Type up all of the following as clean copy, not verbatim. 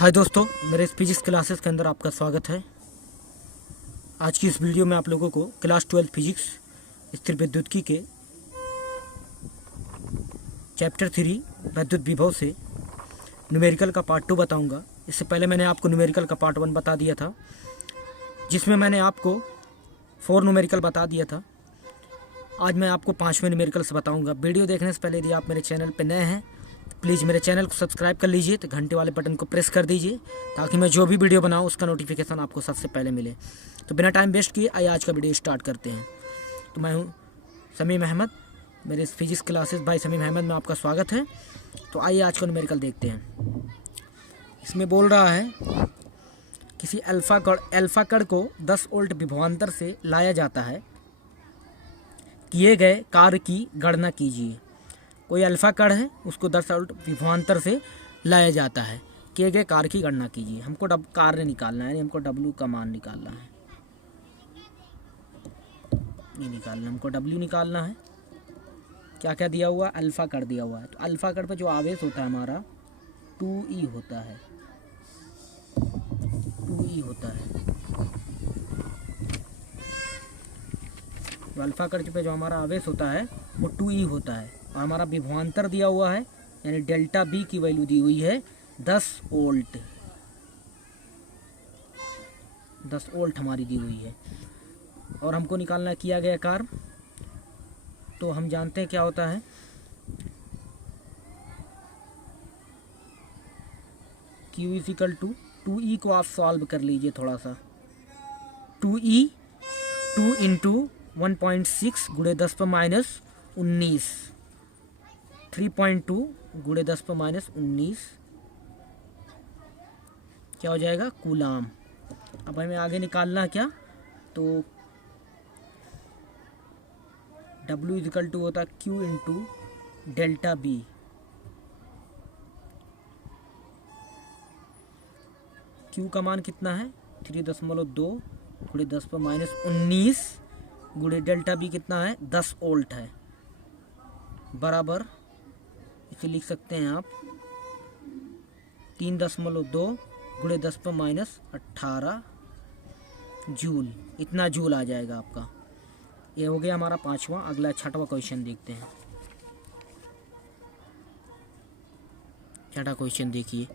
हाय दोस्तों, मेरे इस फिजिक्स क्लासेस के अंदर आपका स्वागत है। आज की इस वीडियो में आप लोगों को क्लास 12 फिजिक्स स्थिर विद्युत्की के चैप्टर 3 विद्युत विभव से न्यूमेरिकल का पार्ट 2 बताऊंगा। इससे पहले मैंने आपको न्यूमेरिकल का पार्ट 1 बता दिया था, जिसमें मैंने आपको 4 न्यूमेरिकल बता दिया था। आज मैं आपको 5वें न्यूमेरिकल से बताऊंगा। वीडियो देखने से पहले यदि आप मेरे चैनल पर नए हैं, प्लीज़ मेरे चैनल को सब्सक्राइब कर लीजिए, तो घंटे वाले बटन को प्रेस कर दीजिए ताकि मैं जो भी वीडियो बनाऊं उसका नोटिफिकेशन आपको सबसे पहले मिले। तो बिना टाइम वेस्ट किए आइए आज का वीडियो स्टार्ट करते हैं। तो मैं हूं समीम अहमद, मेरे इस physics classes by Samim Ahmad में आपका स्वागत है। तो आइए आज का न्यूमेरिकल देखते हैं। इसमें बोल रहा है किसी अल्फ़ा कण को 10 वोल्ट विभवांतर से लाया जाता है, किए गए कार्य की गणना कीजिए। कोई अल्फ़ा कण है, उसको 10 वोल्ट विभवांतर से लाया जाता है, किए गए कार्य की गणना कीजिए। हमको कार्य निकालना है, हमको W का मान निकालना है, नहीं निकालना, हमको W निकालना है। क्या क्या दिया हुआ? अल्फ़ा कण दिया हुआ है। तो अल्फ़ा कण पर जो आवेश होता है हमारा 2E होता है, 2E होता है। तो अल्फ़ा कण पे जो हमारा आवेश होता है वो 2E होता है, और हमारा विभवांतर दिया हुआ है, यानी डेल्टा बी की वैल्यू दी हुई है 10 वोल्ट। 10 वोल्ट हमारी दी हुई है, और हमको निकालना किया गया कार्य। तो हम जानते हैं क्या होता है, Q इजिकल टू 2E को आप सॉल्व कर लीजिए थोड़ा सा। 2E 2 इंटू 1.6 गुणे 10 पर माइनस 19, 3.2 गुणे 10 पर माइनस 19 क्या हो जाएगा? कूलाम। अब हमें आगे निकालना क्या? तो W इजिकल टू होता है Q into delta B. Q का मान कितना है? 3.2 गुणे 10 पर माइनस 19 गुणे डेल्टा बी कितना है? 10 वोल्ट है, बराबर इसे लिख सकते हैं आप 3.2 गुणे 10 पर माइनस 18 जूल। इतना जूल आ जाएगा आपका। ये हो गया हमारा 5वां। अगला 6वां क्वेश्चन देखते हैं। 6वां क्वेश्चन देखिए,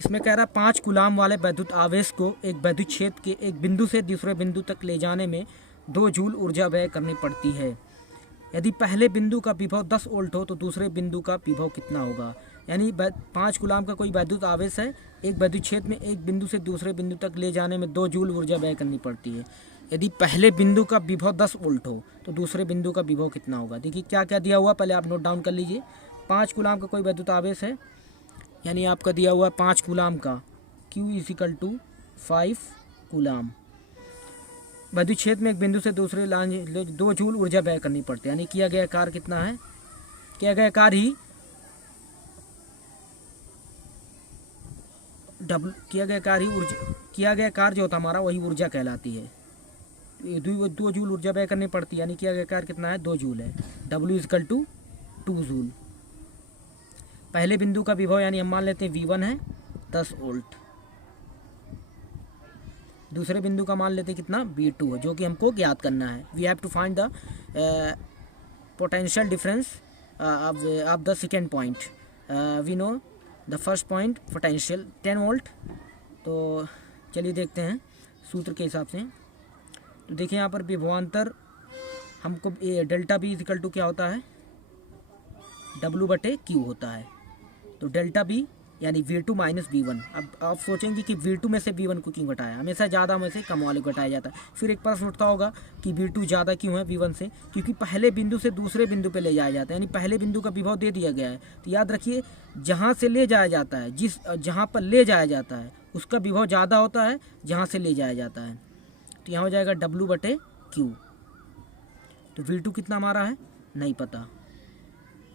इसमें कह रहा है 5 कूलाम वाले वैद्युत आवेश को एक वैद्युत क्षेत्र के एक बिंदु से दूसरे बिंदु तक ले जाने में 2 जूल ऊर्जा व्यय करनी पड़ती है। यदि पहले बिंदु का विभव 10 वोल्ट हो तो दूसरे बिंदु का विभव कितना होगा? यानी 5 कूलाम का कोई वैद्युत आवेश है, एक वैद्युत क्षेत्र में एक बिंदु से दूसरे बिंदु तक ले जाने में 2 जूल ऊर्जा व्यय करनी पड़ती है। यदि पहले बिंदु का विभव 10 वोल्ट हो तो दूसरे बिंदु का विभव कितना होगा? देखिए क्या क्या दिया हुआ, पहले आप नोट डाउन कर लीजिए। 5 कूलाम का कोई वैद्युत आवेश है, यानी आपका दिया हुआ है 5 कूलाम का, Q इजिकल टू 5 कूलाम। वैद्युत क्षेत्र में एक बिंदु से दूसरे लाने 2 जूल ऊर्जा व्यय करनी पड़ती है, यानी किया गया कार्य कितना है? किया गया कार्य ही किया गया कार्य जो होता हमारा वही ऊर्जा कहलाती है। 2 जूल ऊर्जा व्यय करनी पड़ती है, यानी किया गया कार्य कितना है? 2 जूल है। W is equal to 2 joule. पहले बिंदु का विभव यानी हम मान लेते हैं V1 है 10 वोल्ट, दूसरे बिंदु का मान लेते हैं कितना? V2 है, जो कि हमको ज्ञात करना है। We have to find the potential difference of the second point. We know the first point potential 10 volt. तो चलिए देखते हैं सूत्र के हिसाब से। तो देखिए यहाँ पर विभवांतर हमको डेल्टा बी इजिकल टू क्या होता है? W/Q होता है। तो डेल्टा बी यानी V2 माइनस V1। अब आप सोचेंगे कि V2 में से V1 को क्यों घटाया? हमेशा ज़्यादा में से कम वाले को घटाया जाता है। फिर एक प्रश्न उठता होगा कि V2 ज़्यादा क्यों है V1 से? क्योंकि पहले बिंदु से दूसरे बिंदु पे ले जाया जाता है, यानी पहले बिंदु का विभव दे दिया गया है। तो याद रखिए, जहाँ से ले जाया जाता है, जहाँ पर ले जाया जाता है उसका विभव ज़्यादा होता है जहाँ से ले जाया जाता है। तो यहाँ हो जाएगा W/Q। तो V2 कितना हमारा है? नहीं पता।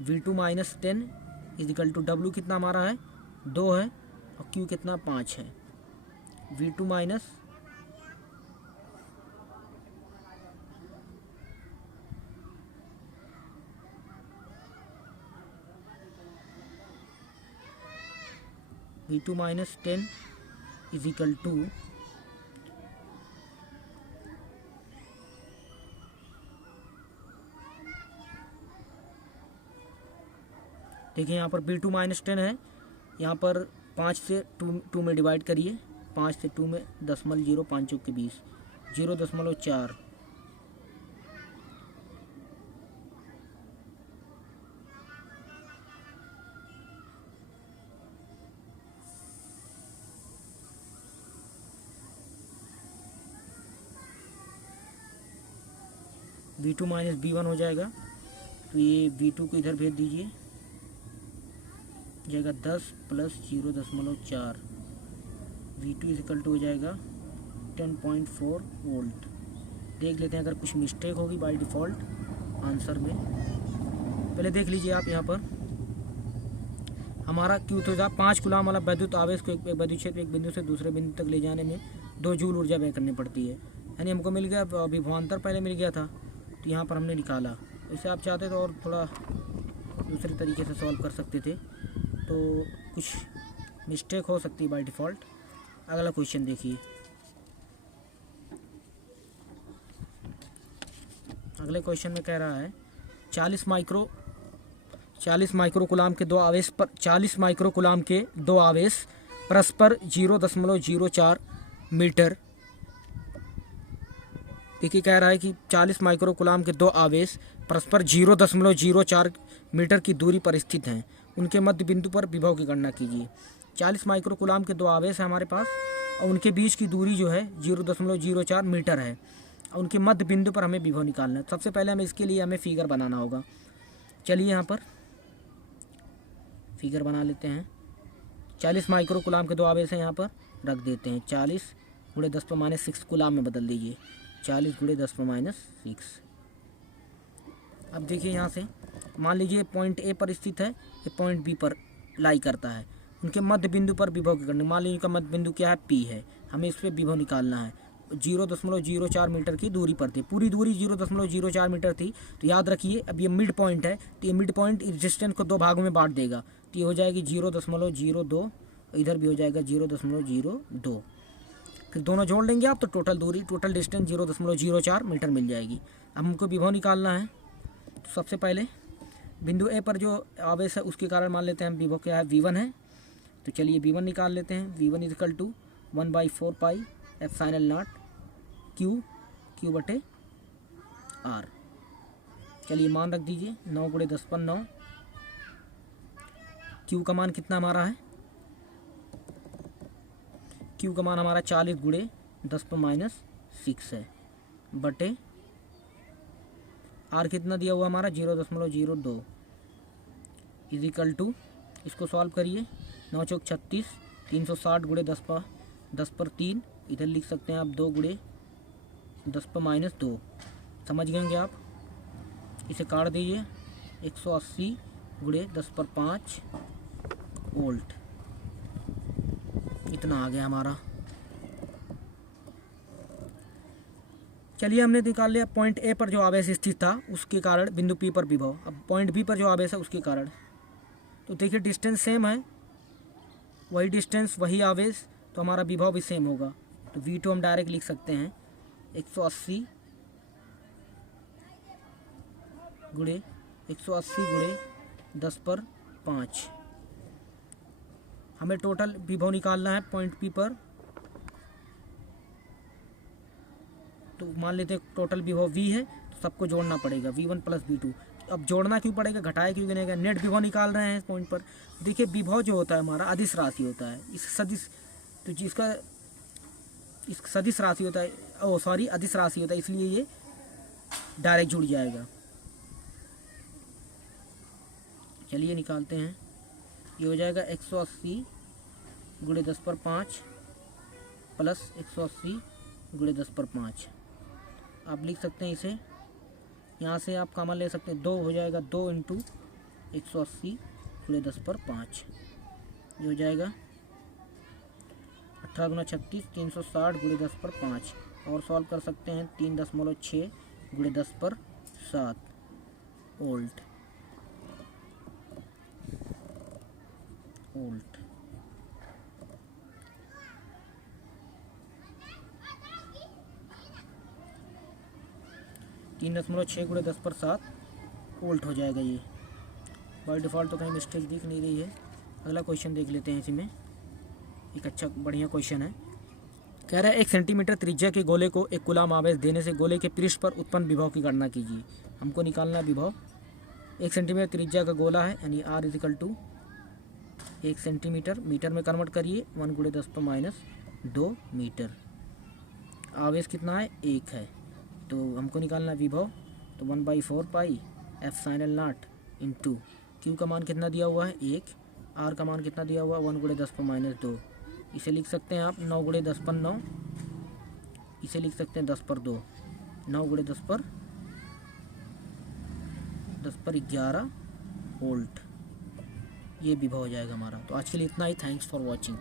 V2 minus 10 is equal to W कितना हमारा है? 2 है, और Q कितना? 5 है। V2 minus V2 minus 10 is equal to देखिए यहाँ पर V2 माइनस 10 है, यहाँ पर 5 से 2 में डिवाइड करिए, 5 से 2 में 0.0 5 चौक के 20 0.4 V2 माइनस B1 हो जाएगा। तो ये V2 को इधर भेज दीजिए, जाएगा 10 plus 0.4 V2 is equal to हो जाएगा 10.4 वोल्ट। देख लेते हैं अगर कुछ मिस्टेक होगी बाय डिफ़ॉल्ट आंसर में। पहले देख लीजिए आप यहाँ पर हमारा Q तो था 5 कूलम वाला वैद्युत आवेश को एक वैद्युत क्षेत्र एक बिंदु से दूसरे बिंदु तक ले जाने में 2 जूल ऊर्जा व्यय करनी पड़ती है। यानी हमको मिल गया विभवांतर, पहले मिल गया था तो यहाँ पर हमने निकाला। इसे आप चाहते तो और थोड़ा दूसरे तरीके से सॉल्व कर सकते थे, तो कुछ मिस्टेक हो सकती है बाय डिफ़ॉल्ट। अगला क्वेश्चन देखिए। अगले क्वेश्चन में कह रहा है 40 माइक्रो कूलम के दो आवेश पर 40 माइक्रो कूलम के दो आवेश परस्पर 0.04 मीटर। देखिए कह रहा है कि 40 माइक्रो कूलम के दो आवेश परस्पर 0.04 मीटर की दूरी पर स्थित हैं। उनके मध्य बिंदु पर विभव की गणना कीजिए। 40 माइक्रो कूलम के दो आवेश हैं हमारे पास और उनके बीच की दूरी जो है 0.04 मीटर है और उनके मध्य बिंदु पर हमें विभव निकालना है। सबसे पहले हमें इसके लिए हमें फिगर बनाना होगा। चलिए यहाँ पर फिगर बना लेते हैं। 40 माइक्रो कूलम के दो आवेश हैं, यहाँ पर रख देते हैं। 40 × 10⁻6 कूलम में बदल दीजिए, 40 × 10⁻6। अब देखिए यहाँ से मान लीजिए पॉइंट ए पर स्थित है, ये पॉइंट बी पर लाई करता है। उनके मध्य बिंदु पर विभव की गणना, मान लीजिए उनका मध्य बिंदु क्या है, पी है, हमें इस पर विभव निकालना है। 0.04 मीटर की दूरी पर थी, पूरी दूरी 0.04 मीटर थी। तो याद रखिए अब ये मिड पॉइंट है, तो ये मिड पॉइंट रेजिस्टेंस को दो भागों में बांट देगा। तो ये हो जाएगी 0.02, इधर भी हो जाएगा 0.02। फिर दोनों जोड़ लेंगे आप तो टोटल दूरी, टोटल डिस्टेंस 0.04 मीटर मिल जाएगी। अब हमको विभव निकालना है। तो सबसे पहले बिंदु ए पर जो आवेश है उसके कारण मान लेते हैं हम विभव क्या है, V1 है। तो चलिए V1 निकाल लेते हैं। V1 is equal to 1/4 pi epsilon naught Q/R। चलिए मान रख दीजिए 9 × 10⁻9। Q का मान कितना हमारा है, Q का मान हमारा 40 × 10⁻6 है बटे R कितना दिया हुआ हमारा 0.02 इज इक्वल टू, इसको सॉल्व करिए। 9 चौक 36, 360 × 10⁻3, इधर लिख सकते हैं आप 2 × 10⁻2। समझ गए होंगे आप। इसे काट दीजिए, 180 × 10⁻5 वोल्ट, इतना आ गया हमारा। चलिए हमने निकाल लिया पॉइंट ए पर जो आवेश स्थित था उसके कारण बिंदु पी पर विभव। अब पॉइंट बी पर जो आवेश है उसके कारण, तो देखिए डिस्टेंस सेम है, वही डिस्टेंस वही आवेश, तो हमारा विभव भी सेम होगा। तो V2 हम डायरेक्ट लिख सकते हैं 180 × 10⁻5। हमें टोटल विभव निकालना है पॉइंट पी पर। तो मान लेते हैं टोटल विभव V है, तो सबको जोड़ना पड़ेगा V1 + V2। अब जोड़ना क्यों पड़ेगा, घटाया क्यों गिनेगा, नेट विभव निकाल रहे हैं इस पॉइंट पर। देखिए विभव जो होता है हमारा अदिश राशि होता है, इस सदिश, तो जिसका इस सदिश राशि होता है, अदिश राशि होता है, इसलिए ये डायरेक्ट जुड़ जाएगा। चलिए निकालते हैं। ये हो जाएगा 180 × 10⁻5 प्लस 180 × 10⁻5। आप लिख सकते हैं इसे, यहाँ से आप कॉमन ले सकते हैं, 2 हो जाएगा, 2 × 180 × 10⁻5। ये हो जाएगा 18 × 36, 360 × 10⁻5। और सॉल्व कर सकते हैं 3.6 × 10⁻7 वोल्ट। 3.6 गुणे 10 पर 7 वोल्ट हो जाएगा ये। बाय डिफ़ॉल्ट तो कहीं मिस्टेक दिख नहीं रही है। अगला क्वेश्चन देख लेते हैं। इसी में एक अच्छा बढ़िया क्वेश्चन है। कह रहा है 1 सेंटीमीटर त्रिज्या के गोले को एक कूलाम आवेश देने से गोले के पृष्ठ पर उत्पन्न विभव की गणना कीजिए। हमको निकालना विभव। 1 सेंटीमीटर त्रिज्या का गोला है, यानी R = 1 सेंटीमीटर, मीटर में कन्वर्ट करिए, 1 × 10⁻² मीटर। आवेश कितना है? 1 है। तो हमको निकालना विभव, तो 1/4 पाई ε0 इंटू Q का मान कितना दिया हुआ है? 1। R का मान कितना दिया हुआ है? 1 × 10⁻²। इसे लिख सकते हैं आप 9 × 10⁻9। इसे लिख सकते हैं 10/2, 9 × 10/11 वोल्ट। ये विभव हो जाएगा हमारा। तो आज के लिए इतना ही। Thanks for watching.